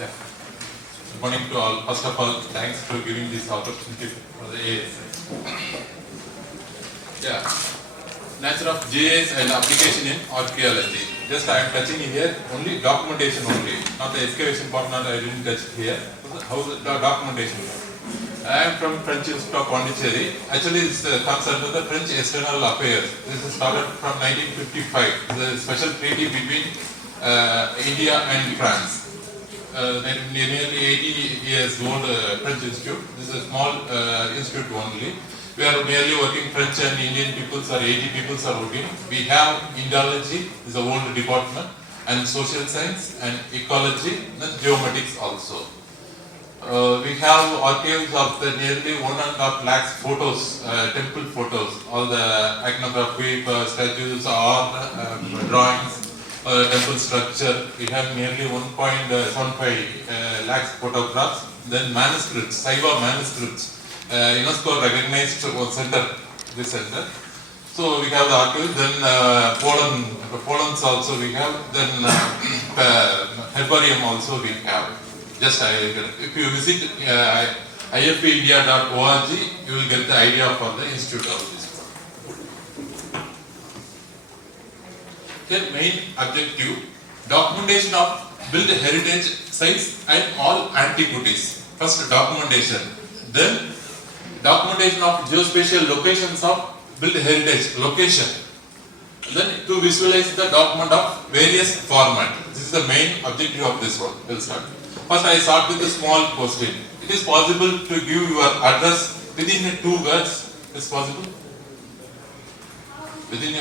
Yeah. Good morning to all. First of all, thanks for giving this opportunity for the AS. Yeah. Nature of GIS and application in archaeology. Just I am touching here only documentation only, not the excavation part. Not I didn't touch here. How the documentation? I am from French Institute of Pondicherry. Actually, this comes under the French External Affairs. This is started from 1955. The special treaty between India and France. Nearly 80 years old French Institute. This is a small institute only. We are merely working French and Indian peoples or 80 peoples are working. We have Indology, is a old department, and social science and ecology and geomatics also. We have archives of the nearly 1.5 lakhs photos, temple photos, all the iconography, statues, art, drawings, temple structure. We have nearly 1.75 lakhs photographs. Then manuscripts, Saiva manuscripts. UNESCO recognized center, this center. So we have the archives. Then Poland's also we have. Then herbarium also we have. Just if you visit ifpindia.org, you will get the idea for the institute of this. The main objective: documentation of built heritage sites and all antiquities. First documentation, then documentation of geospatial locations of built heritage location. Then to visualize the document of various format. This is the main objective of this one. We'll start. First, I start with a small question. It is possible to give your address within 2 words. Is possible? Within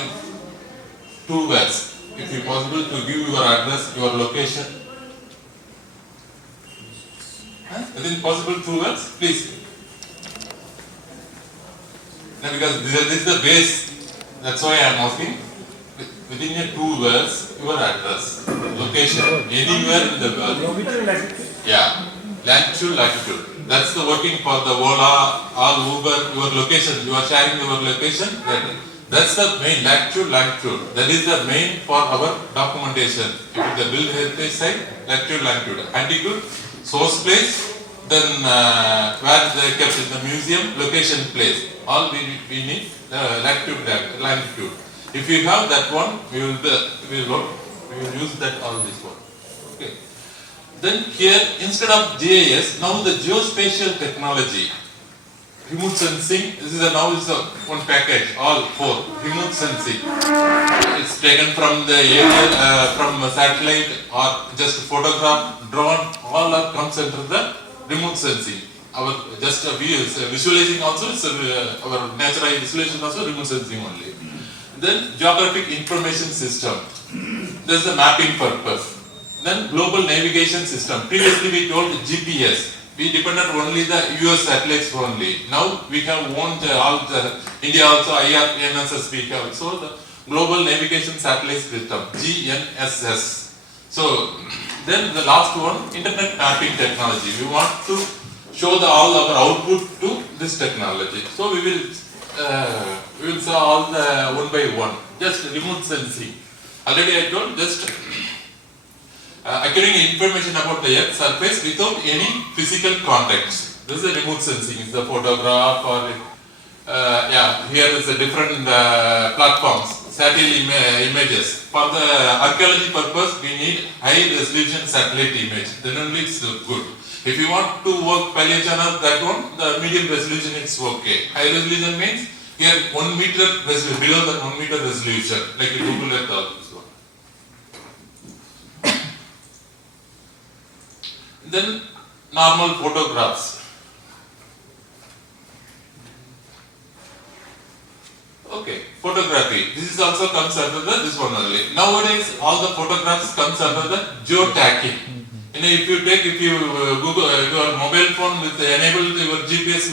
2 words. If it is possible to give your address, your location. Is it possible 2 words? Please. No, because this is the base. That's why I am asking. Within 2 words, your address, location, anywhere in the world. Yeah, latitude, latitude. That's the working for the Ola or Uber, your location. You are sharing your location. That's the main latitude, latitude. That is the main for our documentation. If it is a built heritage site, latitude, latitude. Antiquity, source place, then where they kept in the museum, location place. All we need latitude, latitude. If you have that one, we will use that all this one. Okay. Then here, instead of GIS, now the geospatial technology, remote sensing. This is now is one package, all 4 remote sensing. It's taken from the aerial, from a satellite or just photograph, drone. All are comes under the remote sensing. Our just visualizing also is our natural visualization also remote sensing only. Then geographic information system. This is the mapping purpose. Then global navigation system. Previously we told GPS. We depended only the US satellites only. Now we have owned all the India also IRNSS we have. So the global navigation satellite system GNSS. So then the last one, internet mapping technology. We want to show all our output to this technology. So we will see all the one by one. Just remote sensing. Already I told just acquiring information about the Earth surface without any physical contact. This is a remote sensing. It's a photograph or here is a different platforms, satellite images. For the archaeology purpose, we need high resolution satellite image. Then only it's good. If you want to work Paleochannel, that one, the medium resolution is okay. High resolution means here 1 meter resolution, below the 1 meter resolution, like you Google Earth or this one. Then normal photographs. Okay, photography. This is also comes under this one only. Nowadays, all the photographs comes under the geotagging. If you Google your mobile phone with enabled your GPS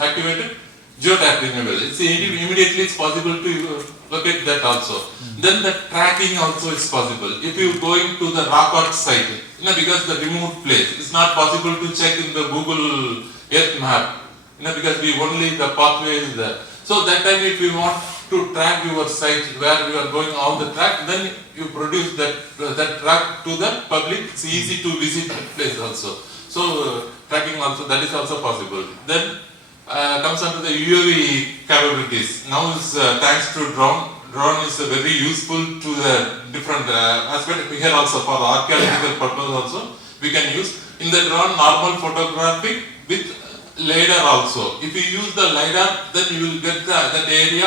activated, geotagging it's immediately it's possible to locate that also. Then the tracking also is possible. If you going to the rock art site, because the remote place, it's not possible to check in the Google Earth map, because we only the pathway is there. So that time if we want to to track your site where you are going all the track, then you produce that track to the public. It's easy to visit that place also. So tracking also, that is also possible. Then comes under the UAV capabilities. Now is thanks to drone. Drone is very useful to the different aspect. Here also for archaeological purpose also we can use. In the drone, normal photographic with LiDAR also. If you use the LiDAR, then you will get that area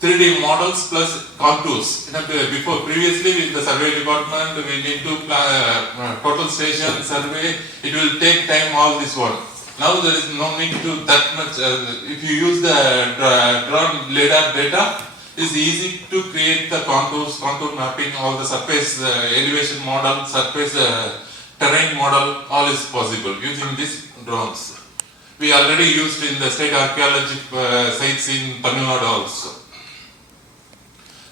3D models plus contours. Before, previously in the survey department, we need to total station survey. It will take time, all this one. Now there is no need to that much. If you use the drone LiDAR data, it's easy to create the contours, contour mapping, all the surface elevation model, surface terrain model, all is possible using these drones. We already used in the state archaeology sites in Tamil Nadu also.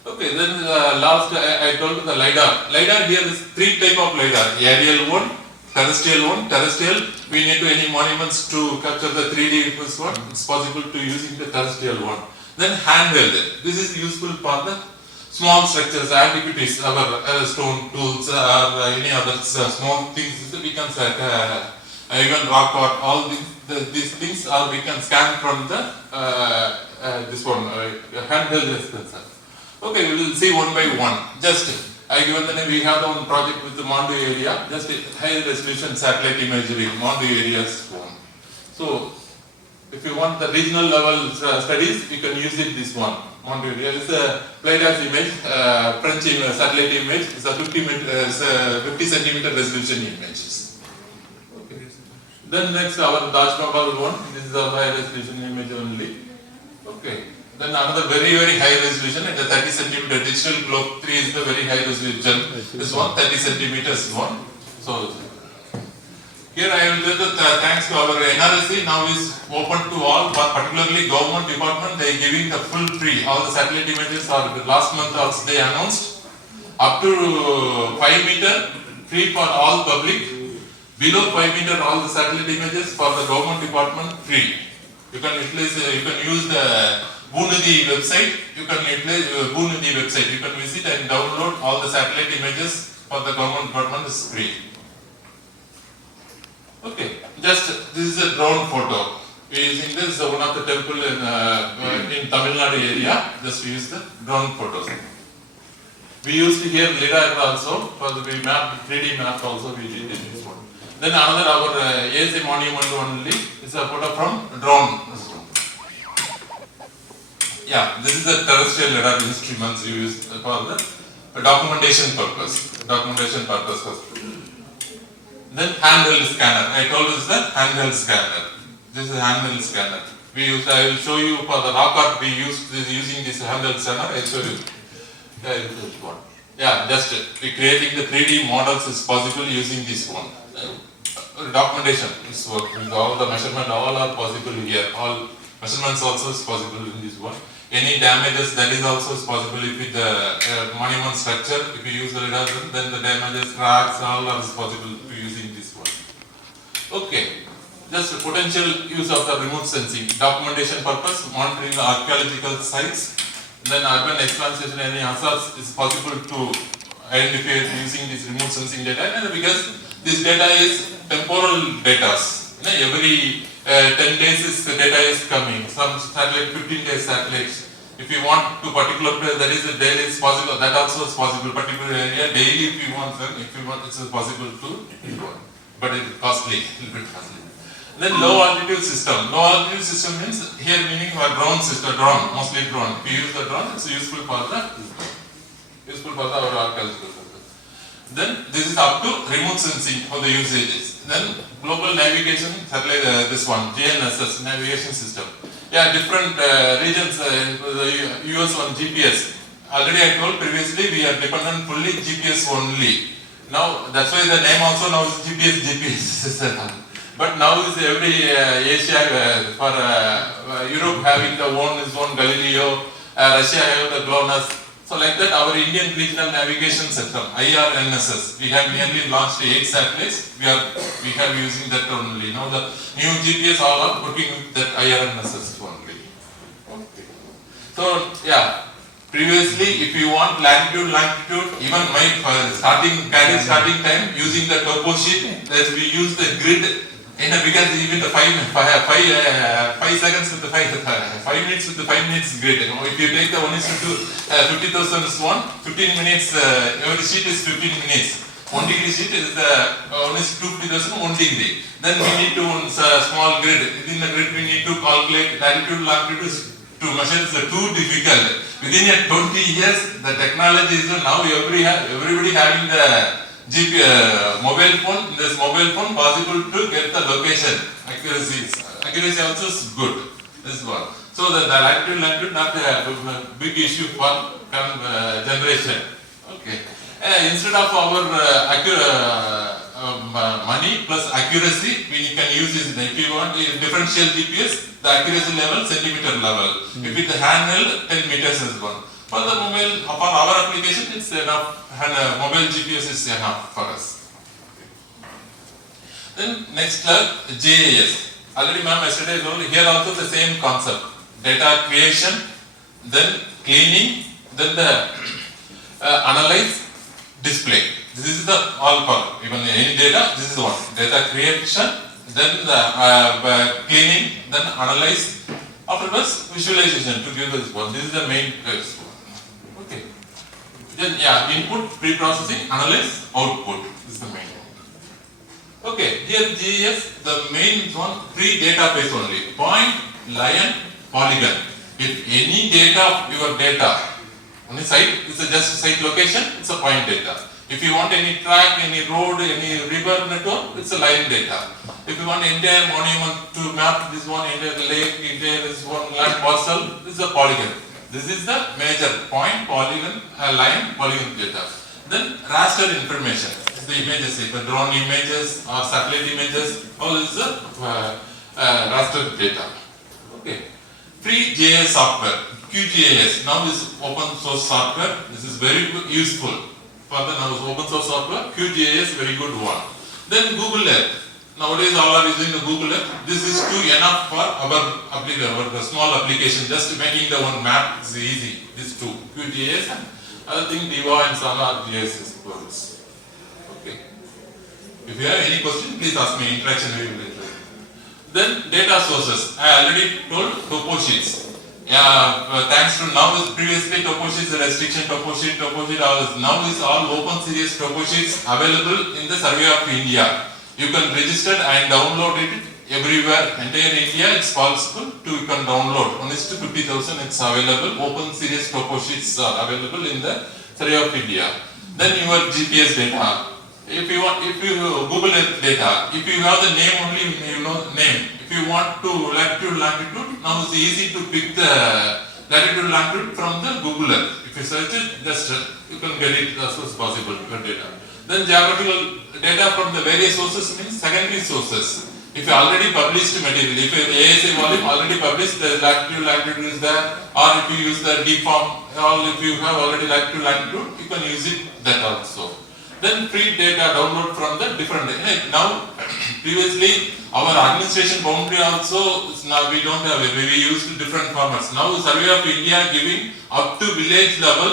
Okay, then last I told the LiDAR. LiDAR here is three type of LiDAR: aerial one, terrestrial one. Terrestrial, we need to any monuments to capture the 3D first one. It's possible to using the terrestrial one. Then handheld. This is useful for the small structures, antiquities, our stone tools, or any other small things. We can even rock art, all these things, or we can scan from the this one handheld sensor. Okay, we will see one by one. Just I given the name. We have one project with the Mondo area. Just high resolution satellite imagery, Mondo areas one. So if you want the regional level studies, you can use it this one. Mondo area is a Playda's image, French satellite image. It's a 50 centimeter resolution images. Okay. Then next our Taj Mahal one. This is a high resolution image only. Okay. Then another very high resolution, the 30 centimeter digital globe 3 is the very high resolution. This one 30 centimeters one. So here I will tell that thanks to our NRSC now is open to all, but particularly government department, they are giving the full free. All the satellite images are last month also they announced up to 5 meter free for all public. Below 5 meter all the satellite images for the government department free. You can utilize, you can use the Bunudi website. You can utilize Bunudi website. You can visit and download all the satellite images for the government department is free. Okay, just this is a drone photo. We are using this one of the temple in Tamil Nadu area. Just use the drone photos. We used here LiDAR also for the map, 3D map also we did in this one. Then another our AC monument only is a photo from drone. Yeah, this is the terrestrial LiDAR instruments you use for the documentation purpose. Documentation purpose first. Then handheld scanner. I told you this is the handheld scanner. This is a handheld scanner. We use. I will show you for the rock art. We used this using this handheld scanner. I show you. Yeah, just creating the 3D models is possible using this one. Documentation is work with all the measurement. All are possible here. All measurements also is possible in this one. Any damages, that is also is possible if with the monument structure. If you use the LiDAR, then the damages, cracks, all are possible to using this one. Okay, just potential use of the remote sensing, documentation purpose, monitoring the archaeological sites. Then urban expansion, any hazards is possible to identify using this remote sensing data, and because this data is temporal data. Every 10 days is the data is coming. Some satellite 15 days satellites. If you want to particular place, that is a daily is possible. That also is possible. Particular area daily if you want, then if you want, it's possible to do it. But it is costly, a little bit costly. Then low altitude system. Low altitude system means here meaning a drone system. Drone, mostly drone. If you use the drone, it's useful for our archaeological purpose. Then this is up to remote sensing for the usages. Then global navigation satellite, this one GNSS navigation system. Yeah, different regions. The US on GPS. Already I told previously we are dependent fully GPS only. Now that's why the name also now is GPS. But now is every Asia for Europe having the its own Galileo, Russia have the GLONASS. So like that our Indian regional navigation system, IRNSS, we have nearly launched 8 satellites. We have using that only. Now the new GPS all are working with that IRNSS only. Okay. So yeah, previously if you want latitude, longitude, even my starting time using the topo sheet, then we use the grid. Because even the 5 seconds with the 5 minutes with the 5 minutes grid. If you take the 1:2, 50,000 is 15 minutes. Every sheet is 15 minutes. 1 degree sheet is the 1:2, 50,000, 1 degree. Then we need to small grid. Within the grid we need to calculate latitude, longitude to measure. It's too difficult. Within 20 years, the technology is now everybody having the mobile phone. This mobile phone possible to get the location accuracy. Accuracy also is good. This one. So the latitude not a big issue for generation. Okay. Instead of our money plus accuracy, we can use this. If you want differential GPS, the accuracy level centimeter level. If it's handheld, 10 meters is one. For the mobile, for our application, it's enough. And mobile GPS is enough for us. Then next JAS. Already ma'am yesterday told, here also the same concept. Data creation, then cleaning, then the analyze, display. This is the all part. Even any data, this is the one. Data creation, then the cleaning, then analyze. Afterwards, visualization to give this one. This is the main case. Okay. Then input, pre-processing, analyze, output. This is the main one. Okay. Here GES, the main one, 3 database only. Point, line, polygon. If any data, your data, only site, it's just site location, it's a point data. If you want any track, any road, any river network, it's a line data. If you want entire monument to map, this one entire lake, entire this one land parcel, this is a polygon. This is the major point, polygon, line, polygon data. Then raster information, the images, if drone images or satellite images, all is the raster data. Okay. Free JS software, QGIS, now is open source software. This is very useful. Further now is open source software, QGIS very good one. Then Google Earth. Nowadays all are using the Google Earth. This is too enough for our small application. Just making the one map is easy. This two, QGIS and other thing Diva and Sana GIS purpose. Okay. If you have any question, please ask me. Interaction very will. Then data sources. I already told topo sheets. Thanks to now is previously topo sheets, the restriction topo sheet now is all open series topo sheets available in the Survey of India. You can register and download it everywhere, entire India. It's possible to you can download. 1:50,000 it's available. Open series topo sheets are available in the Survey of India. Then your GPS data. If you Google Earth data, if you have the name only, you know name. If you want to latitude, longitude, now it's easy to pick the latitude, longitude from the Google Earth. If you search it, just you can get it as soon as possible, your data. Then geographical data from the various sources means secondary sources. If you already published material, if the ASA volume already published, the latitude, longitude is there, or if you use the deform, or if you have already latitude, longitude, you can use it that also. Then free data download from the different, now previously our administration boundary also, now we don't have it, we used different formats. Now Survey of India giving up to village level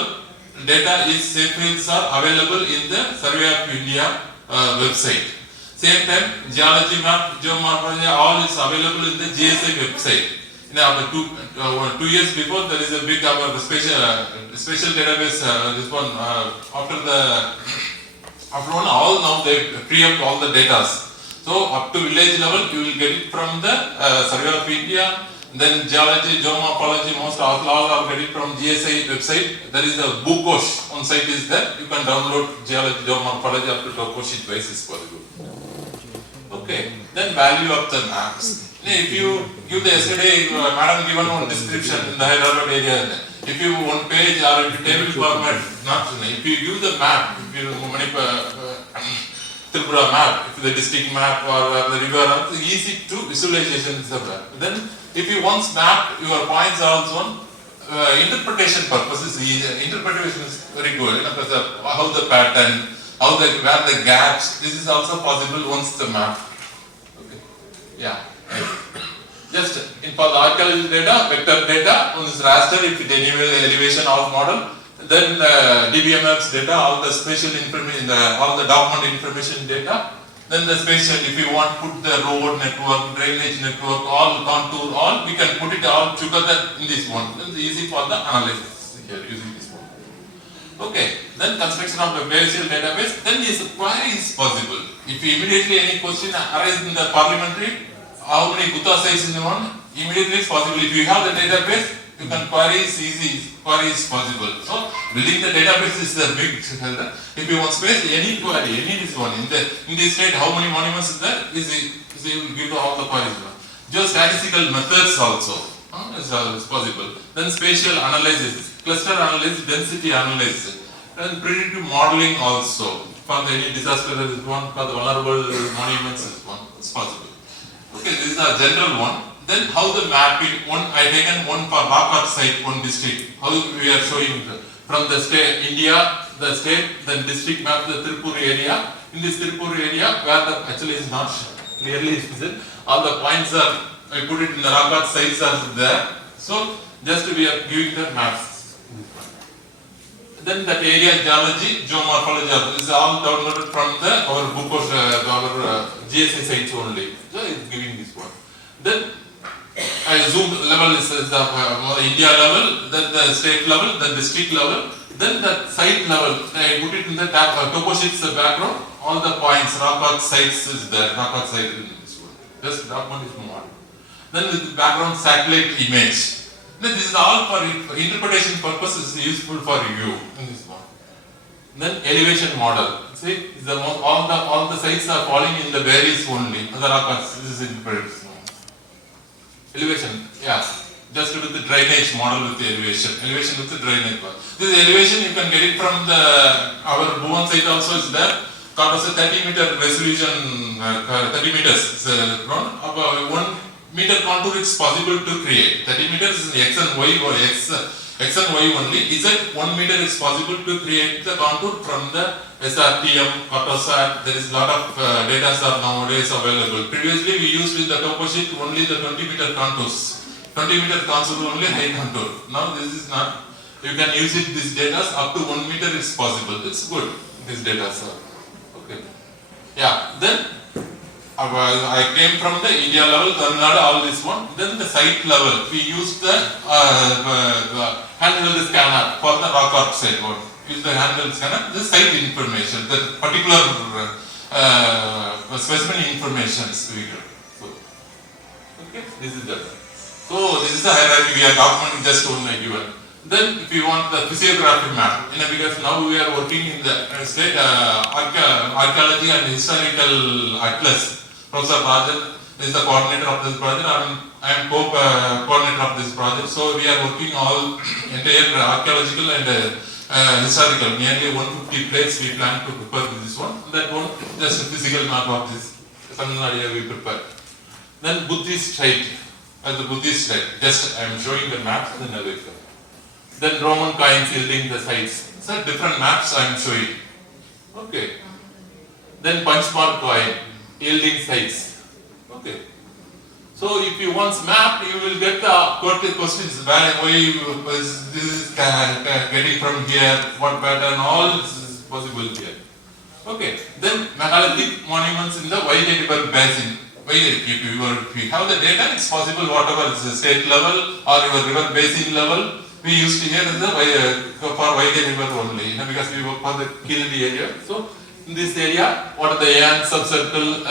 data is safe fields are available in the Survey of India website. Same time geology map, geomorphology, all is available in the GSA website. After 2 years before there is a big special database, this one after one all now they free up all the data. So up to village level you will get it from the Survey of India. Then geology, geomorphology, most all are get it from GSA website. There is a Bookosh on site is there. You can download geology, geomorphology up to topo sheet basis for you. Okay. Then value of the maps. If you give the yesterday madam given one description in the Hyderabad area. If you one page or if table format, not if you use the map, if you Tripura map, if the district map or the river, it's easy to visualization is the map. Then if you once map your points are also interpretation purposes, interpretation is very good. How the pattern, where the gaps, this is also possible once the map. Okay. Yeah. Just for the archaeology data, vector data, on this raster, if it elevation of model, then DBMF's data, all the spatial information, all the document information data, then the spatial, if you want to put the road network, drainage network, all contour, all, we can put it all together in this one. It's easy for the analysis here using this one. Okay, then construction of a spatial database, then this query is possible. If immediately any question arises in the parliamentary, how many Gupta sites in the one, immediately it's possible. If you have the database, you can query is easy, query is possible. So building the database is the big help. If you want space, any query, any this one, in this state, how many monuments is there, is you will give to all the queries. Just statistical methods also is possible. Then spatial analysis, cluster analysis, density analysis, and predictive modeling also. For any disaster is one, for the vulnerable monuments is one, it's possible. Okay, this is a general one. Then how the mapping, I taken one for rock art site, one district. How we are showing from the state, India, the state, then district map, the Tirupur area. In this Tirupur area, where the actually is not clearly visible, all the points are, I put it in the rock art sites are there. So just we are giving the maps. Then that area geology, geomorphology, is all downloaded from our book of our GSA sites only. So it's giving this one. Then zoom level is the India level, then the state level, then district level, then the site level. I put it in the topo sheets background. All the points, rock art sites is there. Rock art site in this one. Just document is more. Then with the background satellite image. Then this is all for interpretation purposes useful for you in this one. Then elevation model. See, all the sites are falling in the valleys only. The rock art, this is interpretation. Elevation, yeah. Just with the drainage model with the elevation. Elevation with the drainage model. This elevation you can get it from our Bhuvan site also is there. Got us a 30-meter resolution, 30 meters. About 1 meter contour is possible to create. 30 meters is X and Y or X and Y only. Is that 1 meter is possible to create the contour from the SRTM, Cartosat. There is a lot of data are nowadays available. Previously we used in the topo sheet only the 20-meter contours. 20-meter contour only high contour. Now this is not. You can use it. This data up to 1 meter is possible. It's good. This data, sir. Okay. Yeah. Then I came from the India level, Tamil Nadu, all this one. Then the site level, we used the handheld scanner for the rock art site. Use the handheld scanner, the site information, the particular specimen information we get. So, okay, this is that. So this is the hierarchy we are documenting just only given. Then if you want the physiographic map, because now we are working in the state archaeology and historical atlas. Professor Rajan is the coordinator of this project. I am co-coordinator of this project. So we are working all entire archaeological and historical. Nearly 150 plates we plan to prepare with this one. That one just a physical map of this Tamil Nadu we prepare. Then Buddhist site, as the Buddhist site. Just I am showing the maps. Then Roman coins yielding the sites. So different maps I am showing. Okay. Then punchmark coin yielding sites. Okay. So if you once map, you will get the questions. Why is this getting from here? What pattern? All is possible here. Okay. Then megalithic monuments in the Vaigai River basin. If you have the data, it's possible whatever is the state level or your river basin level. We used to hear for Vaigai River only, because we work for the Kilindi area. So in this area, what are the Aeon subcircle,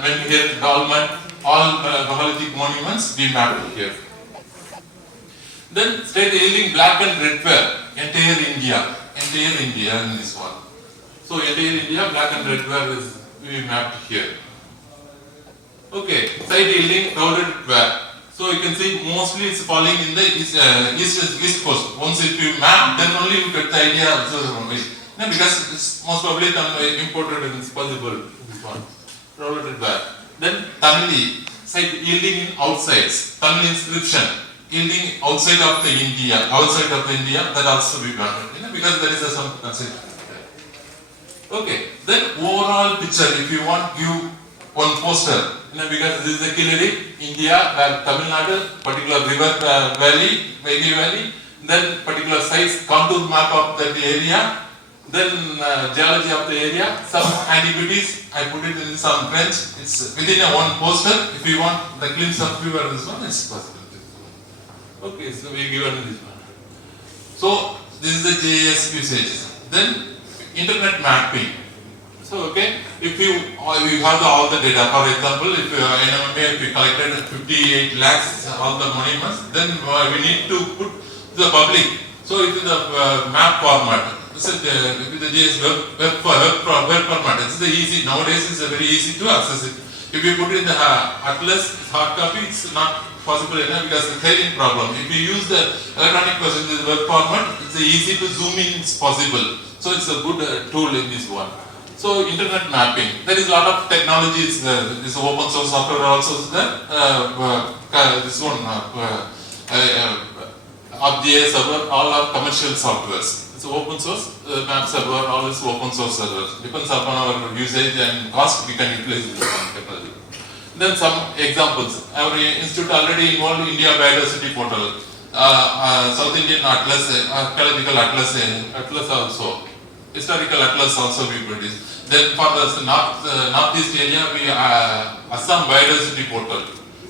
Menhir, Dolmen, all megalithic monuments we mapped here. Then state yielding black and red ware, entire India in this one. So entire India, black and red ware is we mapped here. Okay, site yielding crowded ware. So you can see mostly it's falling in the east coast. Once if you map, then only you get the idea. Because it's most probably imported and it's possible. This one, crowded ware. Then Tamil site yielding in outsides. Tamil inscription yielding outside of the India. That also we got because there is some concept. Okay. Then overall picture. If you want, give one poster. because this is the Kiliri, India, Tamil Nadu, particular river valley, Valley Valley, then particular size, contour map of that area, then geology of the area, some antiquities, I put it in some French, it's within a one poster, if you want the glimpse of view of this one, it's possible. Okay, so we given this one. So, this is the JS usage. Then, internet mapping. So, okay, if you have all the data, for example, if NMMA, if you collected 58 lakhs, all the monuments, then we need to put the public. So, it is the map format. So, with the JS web format, it's the easy, nowadays it's very easy to access it. If you put it in the Atlas hard copy, it's not possible enough because the carrying problem. If you use the electronic version, the web format, it's easy to zoom in, it's possible. So it's a good tool in this one. So internet mapping, there is a lot of technologies there. This open source software also is there. This one, ArcGIS server, all are commercial softwares. It's open source, map server, all is open source servers. Depends upon our usage and cost, we can utilize this one technology. Then some examples. Our institute already involved India Biodiversity Portal, South Indian Atlas, Archaeological Atlas also, Historical Atlas also we produce. Then for the northeast area, we Assam Biodiversity Portal.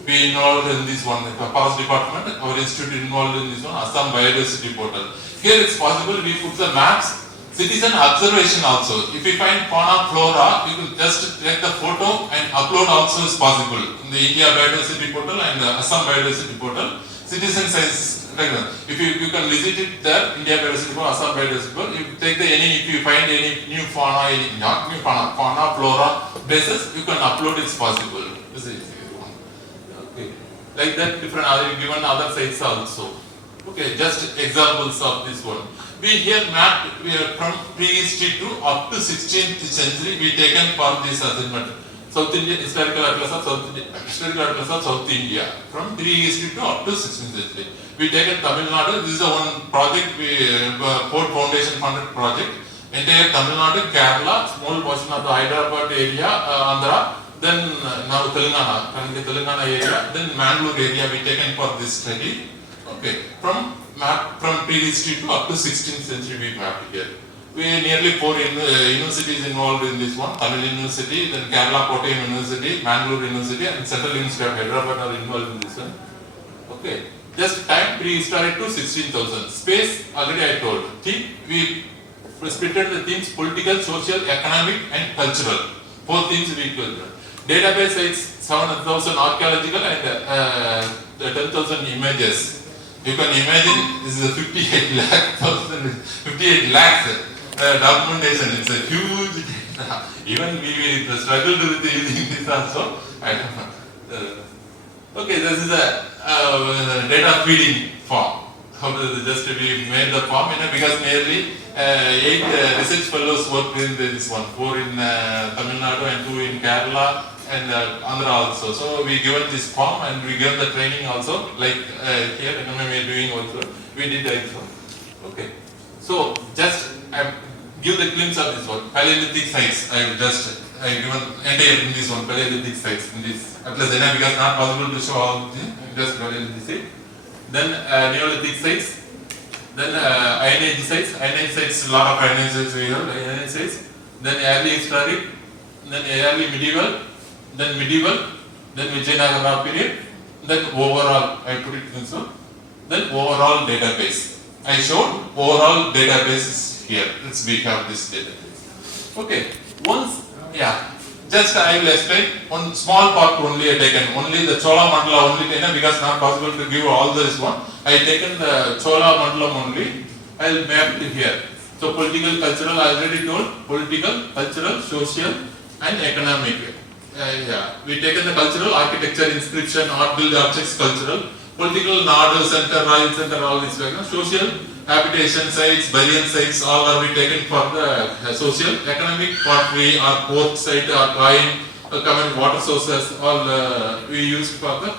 We involved in this one, the Forest Department, our institute involved in this one, Assam Biodiversity Portal. Here it's possible we put the maps. Citizen observation also. If we find fauna, flora, we can just take the photo and upload also is possible. In the India Biodiversity Portal and the Assam Biodiversity Portal, citizen says, if you can visit it there, India Biodiversity Portal, Assam Biodiversity Portal, you take the if you find any new fauna, not new fauna, flora places, you can upload, it's possible. This is one. Okay. Like that, different other, given other sites also. Okay, just examples of this one. We here mapped from prehistory to up to 16th century. We taken for this assignment. South Indian Historical Atlas of South India from prehistory to up to 16th century. We taken Tamil Nadu. This is the one project Port Foundation funded project. Entire Tamil Nadu, Kerala, small portion of the Hyderabad area, Andhra. Then now Telangana area. Then Mangalore area we taken for this study. Okay, from prehistory to up to 16th century we mapped here. We nearly 4 universities involved in this one. Tamil University, then Kerala Kottayam University, Mangalore University and Central University of Hyderabad are involved in this one. Okay, just time prehistoric to 16,000. Space, already I told. Theme, we splitted the themes political, social, economic and cultural. 4 themes we could. Database sites 7,000 archaeological and 10,000 images. You can imagine this is a 58 lakhs documentation. It's a huge data. Even we struggled with using this also. I don't know. Okay, this is a data feeding form. How does it just we made the form? Because nearly 8 research fellows worked in this one. 4 in Tamil Nadu and 2 in Kerala. And Andhra also. So we given this form and we given the training also, like here NMMA doing also. We did the exam. Okay. So just give the glimpse of this one. Paleolithic sites. I given entire in this one Paleolithic sites in this Atlas because not possible to show all just Paleolithic sites. Then Neolithic sites. Then Iron Age sites. Iron Age sites, a lot of Iron Age sites we have. Iron Age sites. Then early historic. Then early medieval. Then Vijayanagara period, then overall, I put it in so, then overall database. I showed overall database is here. We have this database. Okay, once, just I will explain one small part only I taken, only the Chola Mandala only taken because not possible to give all this one. I taken the Chola Mandalam only, I will map it here. So political, cultural, I already told, political, cultural, social and economic. We taken the cultural, architecture, inscription, art build objects, cultural, political, node, center, royal center, all these social, habitation sites, burial sites, all are we taken for the social, economic, pottery, or port site, or coin, common water sources, all we used for the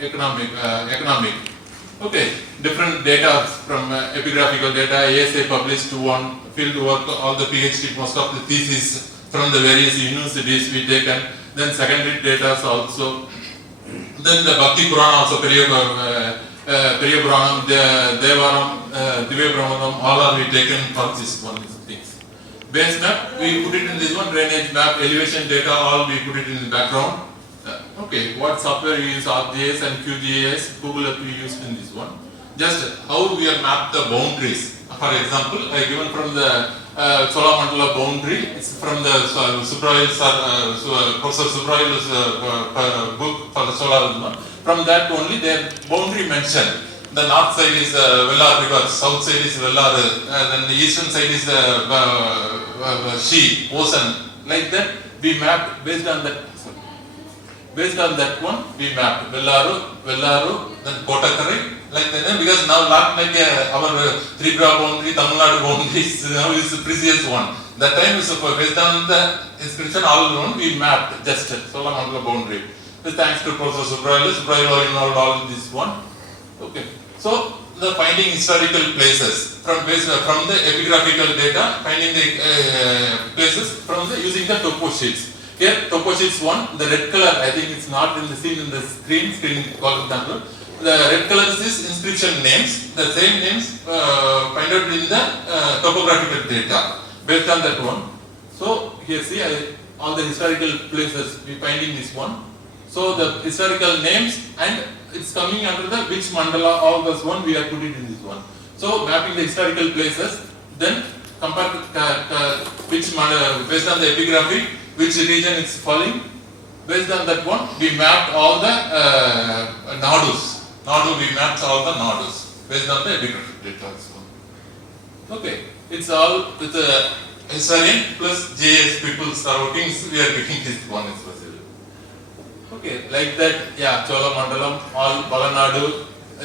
economic. Okay, different data from epigraphical data, ASA published one field work, all the PhD, most of the thesis from the various universities we taken, then secondary data also. Then the Bhakti Purana also, Periya Puranam, Devaram, Divya Brahmanam, all are we taken for this one things. Base map, we put it in this one, drainage map, elevation data, all we put it in the background. Okay, what software we use, ArcGIS and QGIS, Google Earth we used in this one. Just how we have mapped the boundaries. For example, I given from the Cholamandala boundary, it's from the Professor Subrail's book for the Chola. From that only their boundary mentioned. The north side is Vellar River, south side is Vellar, then the eastern side is She, Ocean. Like that, we mapped based on that. Based on that one, we mapped Vellaru, then Kottakkரை, like that, because now not like our Tripura boundary, Tamil Nadu boundary now is the previous one. That time is based on the inscription all around, we mapped just Cholamandala boundary. Thanks to Professor Subrail involved all in this one. Okay. So the finding historical places from the epigraphical data, finding the places from the using the topo sheets. Here topo sheets 1, the red color, I think it's not in the seen in the screen called example. The red color is inscription names, the same names find out in the topographical data based on that one. So here see all the historical places we finding this one. So the historical names and it's coming under the which mandala, all this one we have put it in this one. So mapping the historical places, then compare which mandala based on the epigraphy, which region is falling. Based on that one, we mapped all the nadus. We mapped all the nadus based on the epigraphic data. Okay, it's all with the historian plus JS people are working. We are picking this one as well. Okay, like that, yeah, Chola Mandalam, all Balanadu,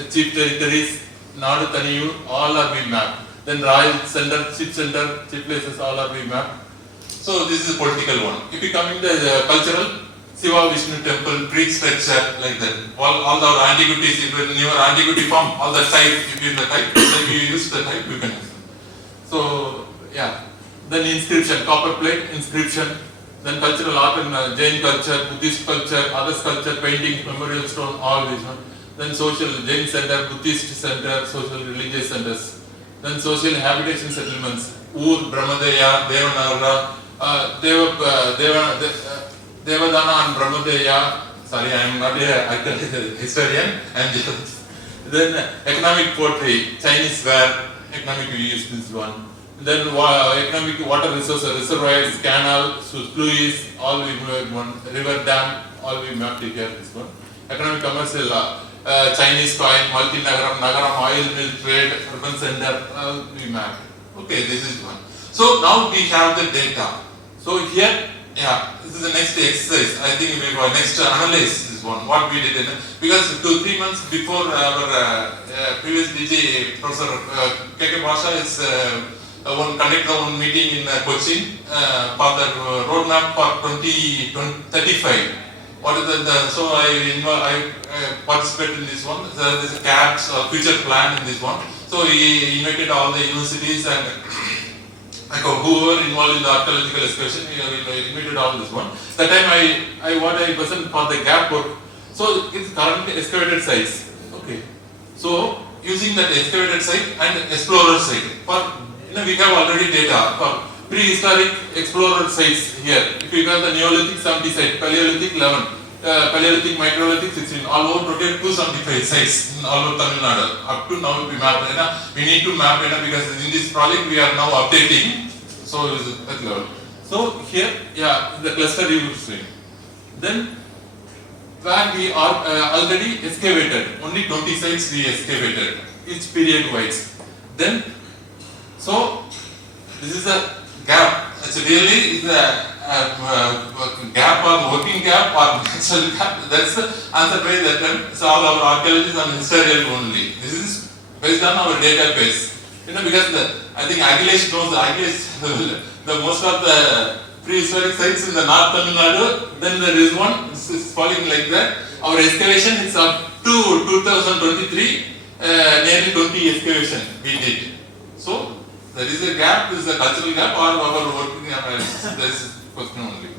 chief territories, Nadu Taniyu, all are being mapped. Then Royal Center, chief places, all are being mapped. So this is a political one. If you come in the cultural, Shiva Vishnu temple, Greek structure, like that. All the antiquities, if in your antiquity form, all the type, if you use the type, then you use the type, you can use it. So, yeah. Then inscription, copper plate, inscription. Then cultural art and Jain culture, Buddhist culture, others culture, paintings, memorial stone, all these one. Then social, Jain center, Buddhist center, social religious centers. Then social habitation settlements, Ur, Brahmadeya, Devanagara, Devadana and Brahmadeya. Sorry, I am not a historian. Then economic poetry, Chinese ware, economic we use this one. Then economic water resources, reservoirs, canal, sluices, all we one, river dam, all we mapped here this one. Economic commercial, Chinese coin, multi-nagaram, nagaram, oil mill trade, urban center, all we mapped. Okay, this is one. So now we have the data. So here, yeah, this is the next exercise. I think we will next analyze this one, what we did. Because 2-3 months before our previous DJ, Professor K.K. Pasha is conduct one meeting in Cochin for the roadmap for 2035. What is so I participate in this one. So there is a CAPS future plan in this one. So he invited all the universities and whoever involved in the archaeological excavation, he invited all this one. That time I wasn't for the gap work. So it's currently excavated sites. Okay. So using that excavated site and explorer site for we have already data for prehistoric explorer sites here. If you have the Neolithic 70 site, Paleolithic 11, Paleolithic, Microlithic 16, all over total 275 sites in all over Tamil Nadu. Up to now we map. We need to map because in this project we are now updating. So is at level. So here, yeah, the cluster you will see. Then where we are already excavated, only 20 sites we excavated, each period wise. Then so this is a gap. It's really a gap or working gap or natural gap. That's the answer by that time. So all our archaeologists are historical only. This is based on our database. Because I think Akhilesh knows the most of the prehistoric sites in the North Tamil Nadu. Then there is one is falling like that. Our excavation is up to 2023. Nearly 20 excavation we did. So there is a gap, this is a cultural gap or our working analysis. There is a question only.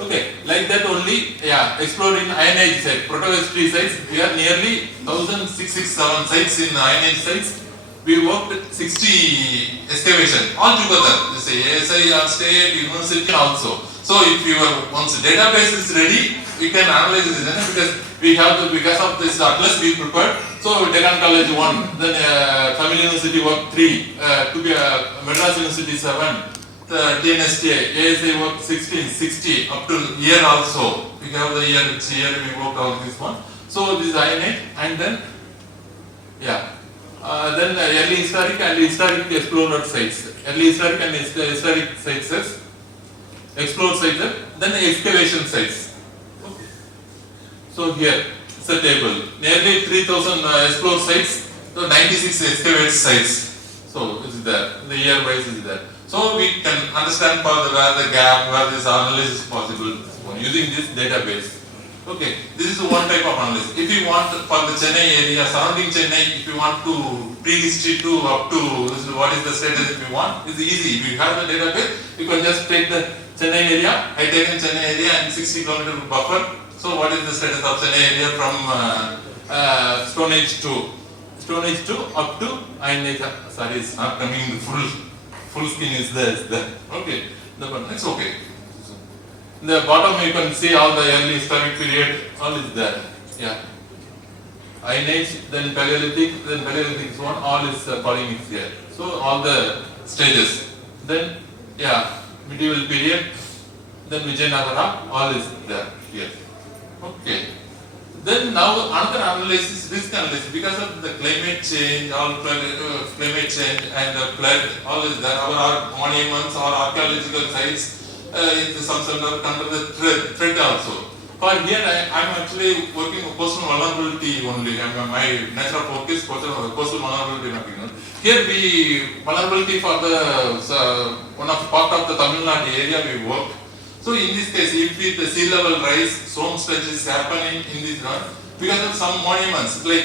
Okay, like that only, exploring Iron Age sites, proto-history sites. We are nearly 1,667 sites in Iron Age sites. We worked 60 excavation all together. This ASI, State, University also. So if your once database is ready, we can analyze this because we have because of this atlas we prepared. So Deccan College 1, then Tamil University work 3, Madras University 7. The TNSTA, ASI work 16, 60 up to year also. We have the year, which year we worked out this one. So this is INA and then then early historic and historic explored sites. Early historic and historic sites, explored sites, then excavation sites. Okay. So here it's a table. Nearly 3,000 explored sites, so 96 excavated sites. So it's there. The year wise is there. So we can understand further where the gap, where this analysis is possible using this database. Okay, this is one type of analysis. If you want for the Chennai area, surrounding Chennai, if you want to prehistory to up to what is the status if you want, it's easy. If you have the database, you can just take the Chennai area, I taken Chennai area and 60 km buffer. So what is the status of Chennai area from Stone Age 2? Stone Age 2 up to Iron Age, sorry, it's not coming full skin is there. Okay, it's okay. In the bottom you can see all the early historic period, all is there. Iron Age, then Paleolithic, then Paleolithic one, all is calling is here. So all the stages. Then medieval period, then Vijayanagara, all is there here. Okay. Then now another analysis, risk analysis, because of the climate change, climate change and flood, all is there. Our monuments or archaeological sites, some are under the threat also. For here, I am actually working on coastal vulnerability only. My natural focus coastal vulnerability mapping. Here we vulnerability for the one of part of the Tamil Nadu area we work. So in this case, if the sea level rise, storm surge is happening in this run, because of some monuments like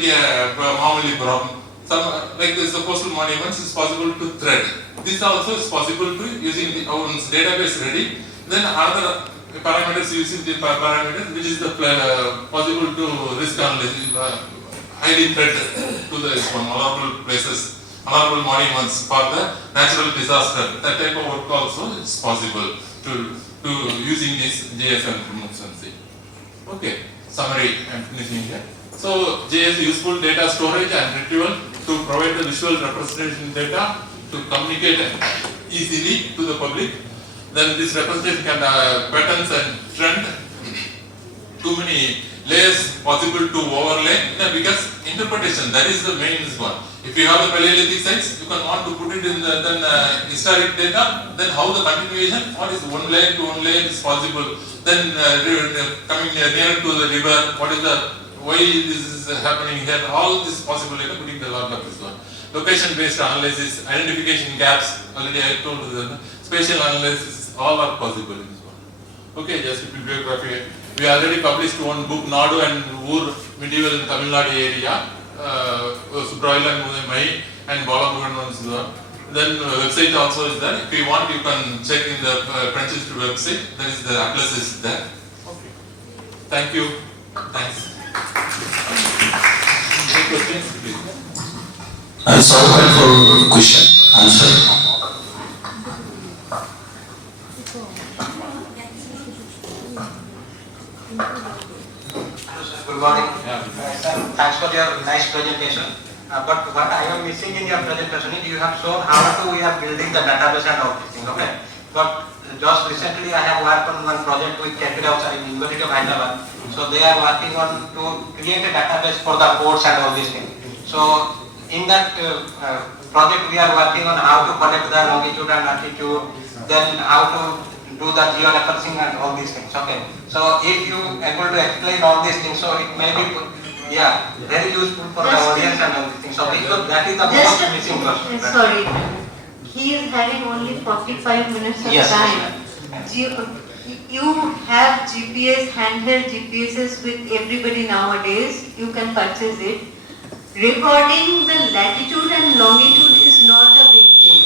Mahamalipuram, some like this coastal monuments is possible to thread. This also is possible to using our database ready. Then another parameters using the parameters which is the possible to risk analysis, highly threat to the vulnerable places, vulnerable monuments for the natural disaster. That type of work also is possible to using this JS and Muthusankar. Okay, summary I am finishing here. So JS useful data storage and retrieval to provide the visual representation data to communicate easily to the public. Then this representation can patterns and trend. Too many layers possible to overlay because interpretation that is the main one. If you have the Paleolithic sites, you can want to put it in the historic data. Then how the continuation? What is one layer to one layer is possible. Then coming nearer to the river, what is the why this is happening here? All this is possible. Putting the log of this one. Location based analysis, identification gaps. Already I told you. Spatial analysis, all are possible in this one. Okay, just bibliography. We already published one book, Nadu and Ur, medieval in Tamil Nadu area. Subraila and Mai and Balamugan. Then website also is there. If you want, you can check in the French Institute website. There is the atlas is there. Okay. Thank you. Thanks. Any questions, please? I sorry for question. Answer. Good morning. Thanks for your nice presentation. But what I am missing in your presentation is you have shown how we are building the database and all these things. Okay. But just recently I have worked on one project with Antiquities in University of Hyderabad. So they are working on to create a database for the ports and all these things. So in that project we are working on how to collect the longitude and latitude, then how to do the georeferencing and all these things. Okay. So if you able to explain all these things, so it may be very useful for the audience and all these things. So because that is the most missing question. Sorry, he is having only 45 minutes of time. You have GPS, handheld GPSs with everybody nowadays. You can purchase it. Recording the latitude and longitude is not a big thing.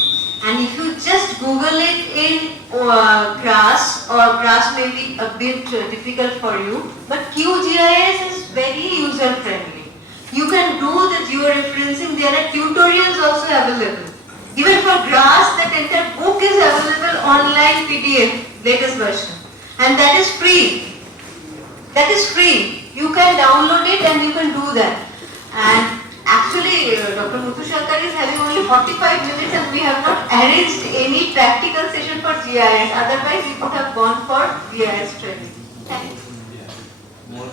And if you just Google it in grass, or grass may be a bit difficult for you, but QGIS is very user friendly. You can do the georeferencing, there are tutorials also available. Even for grass, that entire book is available online PDF, latest version. And that is free. That is free. You can download it and you can do that. And actually, Dr. Muthusankar is having only 45 minutes and we have not arranged any practical session for GIS. Otherwise, we could have gone for GIS training. Thanks. More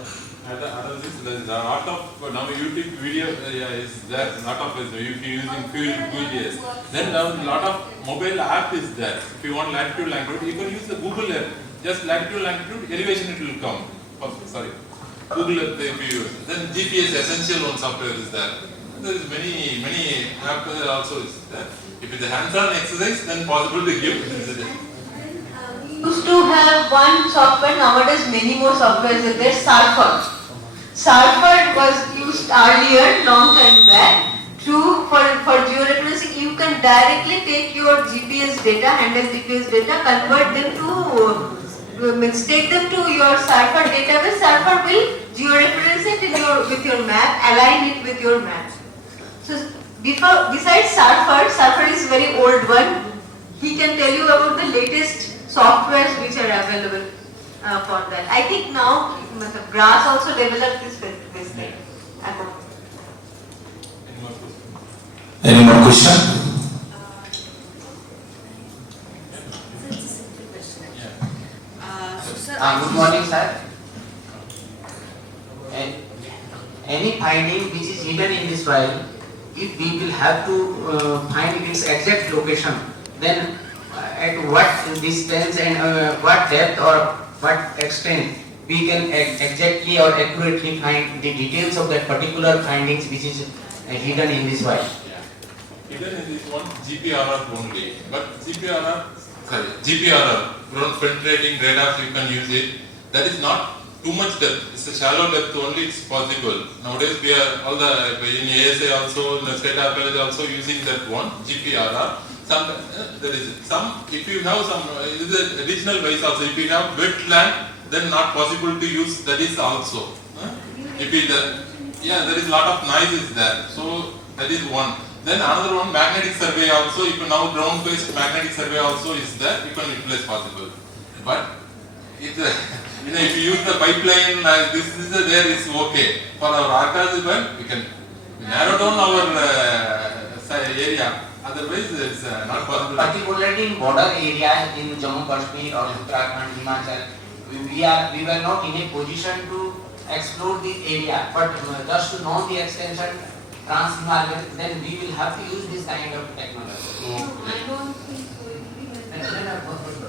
other things, there is a lot of now YouTube video is there. A lot of if you using QGIS. Then now a lot of mobile app is there. If you want latitude longitude, you can use the Google Earth. Just latitude longitude elevation it will come. Oh, sorry. Google Earth if you use. Then GPS essential one software is there. There is many apps also is there. If it is hands-on exercise, then possible to give. We used to have one software, nowadays many more softwares are there, Surfer. Surfer was used earlier, long time back. For georeferencing, you can directly take your GPS data, handheld GPS data, convert them take them to your Surfer database. Surfer will georeference it with your map, align it with your map. So besides Surfer is very old one. He can tell you about the latest softwares which are available for that. I think now GRAS also developed this thing. Any more question? Good morning, sir. Any finding which is hidden in this file, if we will have to find its exact location, then at what distance and what depth or what extent we can exactly or accurately find the details of that particular findings which is hidden in this file. Hidden in this one GPRR only, but GPRR, ground penetrating radars, you can use it. That is not too much depth. It's a shallow depth only. It's possible. Nowadays we are all the in ASA also, in the state archaeology also using that one GPRR. There is some. If you have some additional ways also. If you have wetland, then not possible to use. That is also. If it, there is a lot of noise is there. So that is one. Then another one, magnetic survey also. If you now ground-based magnetic survey also is there, you can utilize possible. But if you use the pipeline like this is there is okay. For our archaeology, we can narrow down our area. Otherwise, it's not possible. Particularly in border areas in Jammu Kashmir or Uttarakhand, Himachal, we were not in a position to explore the area, but just to know the extension. Trans-Himalayan, then we will have to use this kind of technology. I don't think so.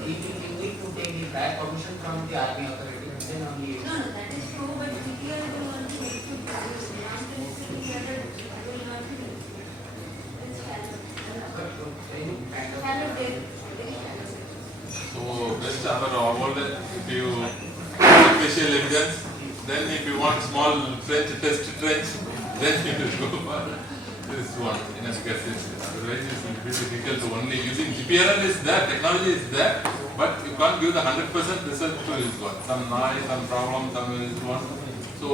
You need to take the prior permission from the army authority. Then only. No, that is true, but CTR will want to make to produce. So best all if you special evidence, then if you want small test trench, then you will go for this one. Otherwise it's a bit difficult to only using GPRL is there, technology is there, but you can't give the 100% result to this one. Some noise, some problem, some is one. So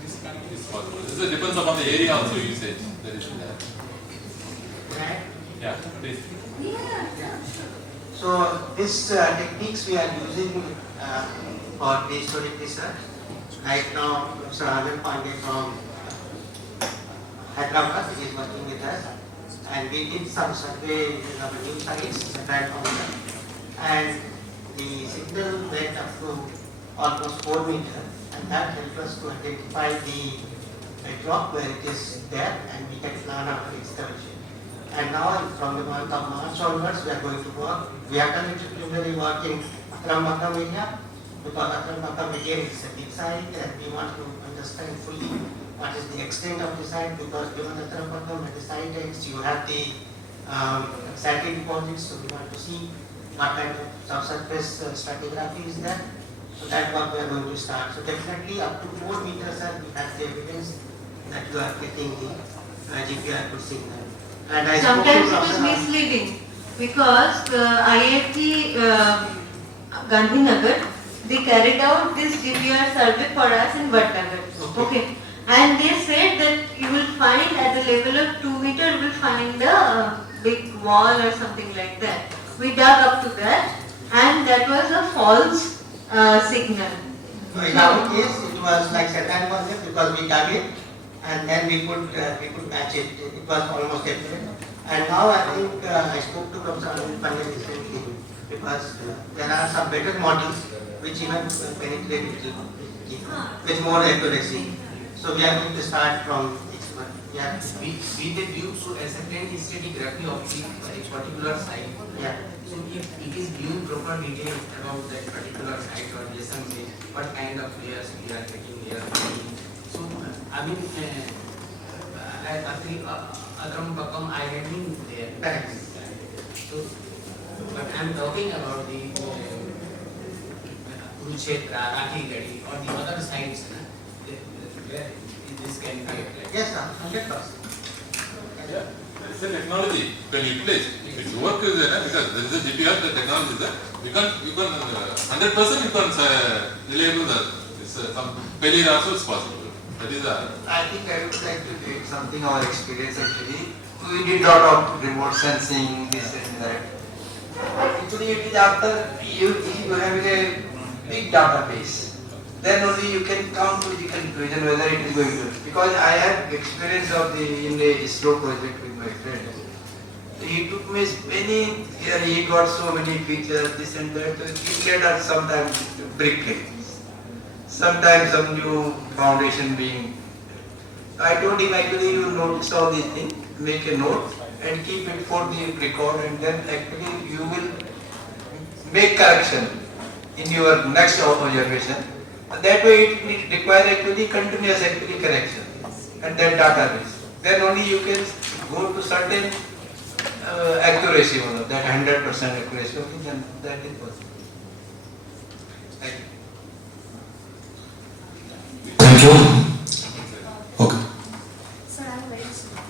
this is possible. This depends upon the area also usage that is there. Yeah, please. So these techniques we are using for prehistoric research. Right now, Mr. Anand Pandey from Hyderabad is working with us, and we did some survey in our new sites and the signal went up to almost 4 meters, and that helped us to identify the bedrock where it is there, and we can plan after excavation. And now from the month of March onwards, we are going to work. We have done preliminary work in Akram area, because Akram again is a big site, and we want to understand fully what is the extent of the site, because given the Akram at the site ends, you have the satellite deposits, so we want to see what kind of subsurface stratigraphy is there. So that work we are going to start. So definitely up to 4 meters, we have the evidence that you are getting the GPR good signal. And I sometimes it is misleading. because IIT Gandhinagar, they carried out this GPR survey for us in Vadnagar. Okay. And they said that you will find at the level of 2 meter, you will find a big wall or something like that. We dug up to that, and that was a false signal. In our case, it was like Satan was there because we dug it, and then we could match it. It was almost accurate. And now I think I spoke to Professor Pandya recently because there are some better models which even penetrate with more accuracy. So we are going to start from expert. Yeah. With the view to ascertain the stratigraphy of a particular site. Yeah. So if it is given proper details about that particular site or lesson, what kind of layers we are getting here. So I mean, at Akram Pakam, I have been there. Correct. So, but I am talking about the Kurukshetra, Rakhigadi, or the other sites where this can be applied. Yes, sir. 100%. Yeah, there is a technology you can utilize. If its work is there, because there is a GPR, the technology is there. You can 100% you can reliable that. Some failure also is possible. That is I think I would like to take something our experience actually. We did lot of remote sensing, this and that. Actually, it is after you have a big database. Then only you can come to the conclusion whether it is going to. Because I had experience of in the ISRO project with my friend. He took me many, here he got so many features, this and that. It led us sometimes bricklaying. Sometimes some new foundation being. I told him actually you notice all these things, make a note and keep it for the record, and then actually you will make correction in your next observation. That way it requires actually continuous correction and then database. Then only you can go to certain accuracy, that 100% accuracy, then that is possible. Thank you. Thank you. Okay. Sir, I have a very simple.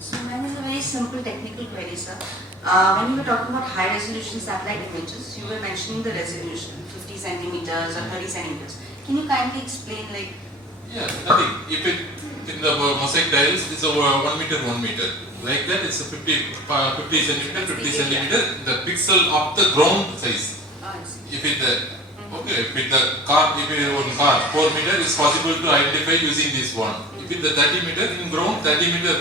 So mine is a very simple technical query, sir. When you were talking about high resolution satellite images, you were mentioning the resolution, 50 centimeters or 30 centimeters. Can you kindly explain, like? yeah, nothing. If it in the mosaic tiles, it's over 1 meter, 1 meter. Like that, it's a 50 centimeter, 50 centimeter. The pixel of the ground size. Oh, I see. If it okay, if it the car, if it one car 4 meter, it's possible to identify using this one. If it the 30 meter in ground, 30 meter,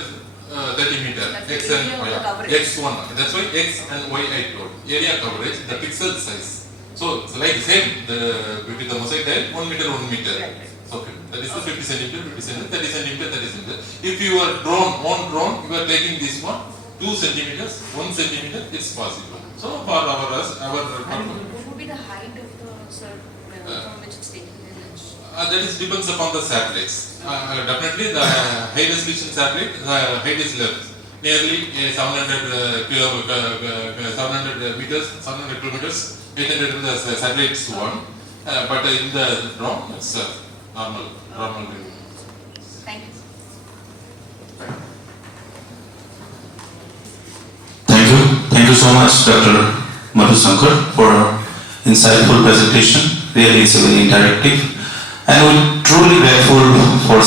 30 meter, That's X the and area of Y, the coverage. X1. That's why X and Y I told. Area coverage, the pixel size. So it's like same. Between the mosaic tile, 1 meter, 1 meter. Right. Okay, that is the 50 centimeter, 50 centimeter, 30 centimeter, 30 centimeter. If you are on drone, you are taking this one, 2 centimeters, 1 centimeter, it's possible. So for our purpose. And what would be the height of the, sir, from which it's taking the image? That is depends upon the satellites. Definitely the high resolution satellite, the height is less. Nearly 700 meters, 700 kilometers, 800 is the satellite's one. But in the drone, it's normal. Thank you. Thank you so much, Dr. Muthusankar, for insightful presentation. Really, it's a very interactive, and we're truly grateful for